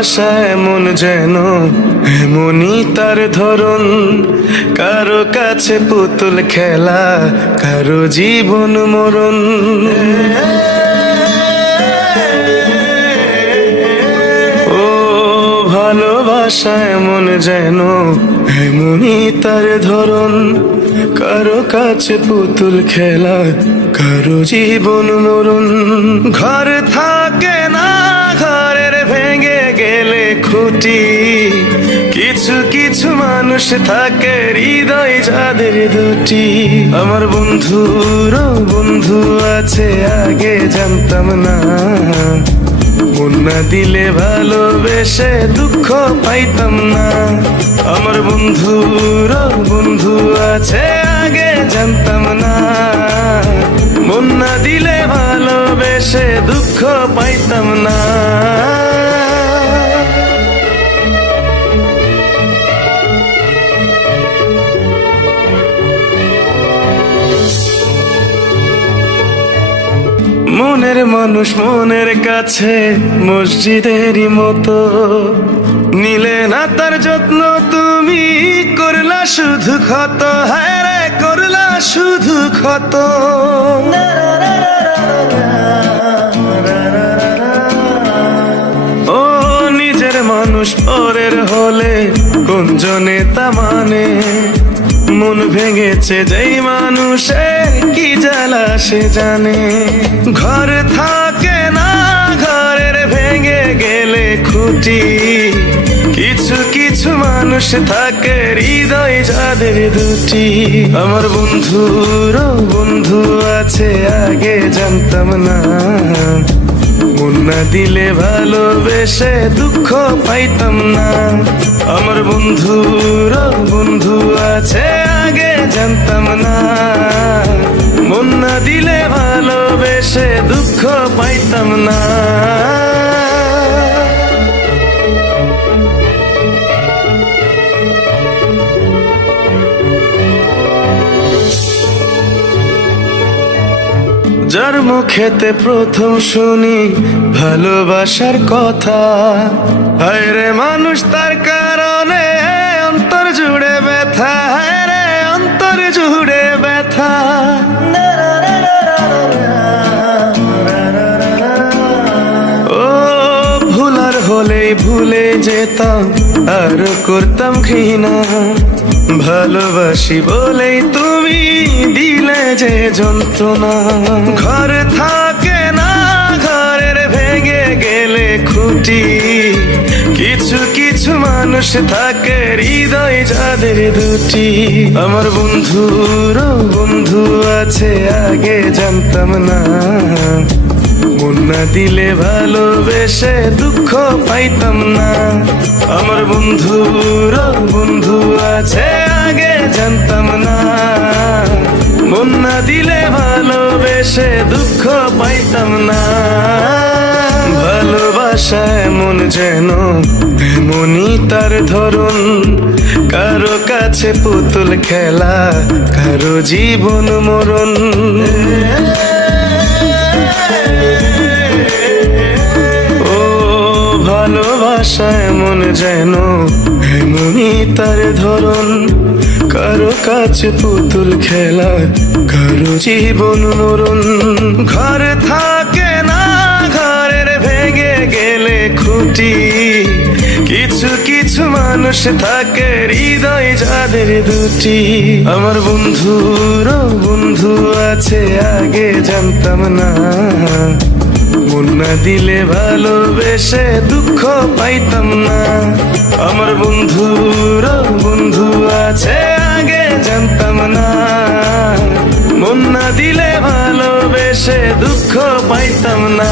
ভালোবাসা এমন যেন এমনই তার ধরন, কারো কাছে পুতুল খেলা, কারো জীবন মরণ। ও ভালোবাসা এমন যেন এমনই তার ধরন, কারো কাছে পুতুল খেলা, কারো জীবন মরণ। ঘর থাকে না, ঘরের ভেঙে গেলে খুঁটি, কিছু কিছু মানুষ থাকে হৃদয় যাদের দুটি। আমার বন্ধুর বন্ধু আছে আগে জানতাম না, মন না দিলে ভালোবেসে দুঃখ পাইতাম না। আমার বন্ধুর বন্ধু আছে আগে জানতাম না, মন না দিলে ভালোবেসে দুঃখ পাইতাম না। মনের মানুষ মনের কাছে মসজিদেরই মতো, নিলে না তার যত্ন তুমি, করলা শুধু ক্ষত, হায় রে করলা শুধু ক্ষত। ও নিজের মানুষ পরের হলে কোন জনে তা মানে, মন ভেঙেছে যেই মানুষের কি জ্বালা সে জানে। ঘর থাকে না, ঘরের ভেঙে গেলে খুঁটি, কিছু কিছু মানুষ থাকে হৃদয় যাদের দুটি। আমার বন্ধুর বন্ধু আছে আগে জানতাম না, মন না দিলে ভালোবেসে দুঃখ পাইতাম না। আমার বন্ধুর বন্ধু আছে আগে জানতাম না, মন না দিলে ভালোবেসে দুঃখ পাইতাম না। যার মুখেতে প্রথম শুনি ভালোবাসার কথা, হায় রে মানুষ তার কারণে অন্তর জুড়ে ব্যথা, হায় রে অন্তর জুড়ে ব্যথা। ও ভুলার হলেই ভুলে যেতাম, আর করতাম ঘৃণা, ভালোবাসি বলেই তুমি দিলে যে যন্ত্রণা। ঘর থাকে না, ঘরের ভেঙে গেলে খুঁটি, কিছু কিছু মানুষ থাকে হৃদয় যাদের দুটি। আমার বন্ধুর বন্ধু আছে আগে জানতাম না, মন না দিলে ভালোবেসে দুঃখ পাইতাম না। আমার বন্ধুর বন্ধু আছে আগে জানতাম না, মন না দিলে ভালোবেসে দুঃখ পাইতাম না। ভালোবাসা এমন যেন এমনই তার ধরন, কারো কাছে পুতুল খেলা, কারো জীবন মরণ। ভালোবাসা এমন যেন এমনই তার ধরন, কারো কাছে পুতুল খেলা, কারো জীবন মরণ। ঘর থাকে না, ঘরের ভেঙে গেলে খুঁটি, কিছু কিছু মানুষ থাকে হৃদয় যাদের দুটি। আমার বন্ধুর বন্ধু আছে আগে জানতাম না, মন না দিলে ভালোবেসে দুঃখ পাইতাম না। আমার বন্ধুর বন্ধু আছে আগে জানতাম না, মন না দিলে ভালোবেসে দুঃখ পাইতাম না।